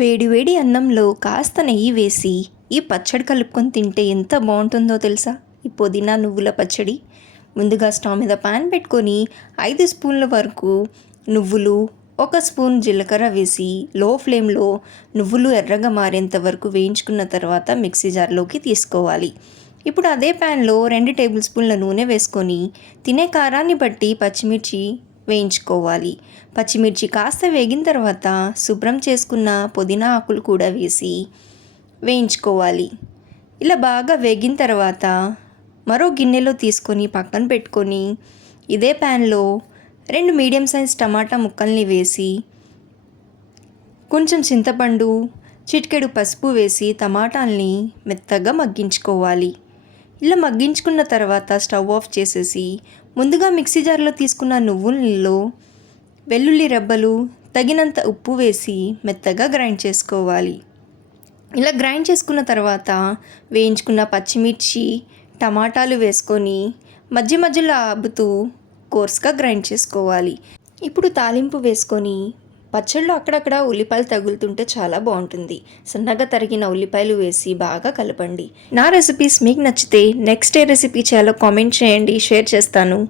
వేడివేడి అన్నంలో కాస్త నెయ్యి వేసి ఈ పచ్చడి కలుపుకొని తింటే ఎంత బాగుంటుందో తెలుసా? ఈ పుదీనా నువ్వుల పచ్చడి. ముందుగా స్టవ్ మీద పాన్ పెట్టుకొని ఐదు స్పూన్ల వరకు నువ్వులు ఒక స్పూన్ జీలకర్ర వేసి లో ఫ్లేమ్లో నువ్వులు ఎర్రగా మారేంత వరకు వేయించుకున్న తర్వాత మిక్సీ జార్లోకి తీసుకోవాలి. ఇప్పుడు అదే ప్యాన్లో రెండు టేబుల్ స్పూన్ల నూనె వేసుకొని తినే కారాన్ని బట్టి పచ్చిమిర్చి వేయించుకోవాలి. పచ్చిమిర్చి కాస్త వేగిన తర్వాత శుభ్రం చేసుకున్న పుదీనా ఆకులు కూడా వేసి వేయించుకోవాలి. ఇలా బాగా వేగిన తర్వాత మరో గిన్నెలో తీసుకొని పక్కన పెట్టుకొని ఇదే ప్యాన్లో రెండు మీడియం సైజ్ టమాటా ముక్కల్ని వేసి కొంచెం చింతపండు చిటికెడు పసుపు వేసి టమాటాల్ని మెత్తగా మగ్గించుకోవాలి. ఇలా మగ్గించుకున్న తర్వాత స్టవ్ ఆఫ్ చేసేసి ముందుగా మిక్సీ జార్లో తీసుకున్న నువ్వులలో వెల్లుల్లి రెబ్బలు తగినంత ఉప్పు వేసి మెత్తగా గ్రైండ్ చేసుకోవాలి. ఇలా గ్రైండ్ చేసుకున్న తర్వాత వేయించుకున్న పచ్చిమిర్చి టమాటాలు వేసుకొని మధ్య మధ్యలో ఆపుతూ కోర్స్గా గ్రైండ్ చేసుకోవాలి. ఇప్పుడు తాలింపు వేసుకొని పచ్చళ్ళు అక్కడక్కడ ఉల్లిపాయలు తగులుతుంటే చాలా బాగుంటుంది. సన్నగా తరిగిన ఉల్లిపాయలు వేసి బాగా కలపండి. నా రెసిపీస్ మీకు నచ్చితే నెక్స్ట్ ఏ రెసిపీ చేయాలో కామెంట్ చేయండి షేర్ చేస్తాను.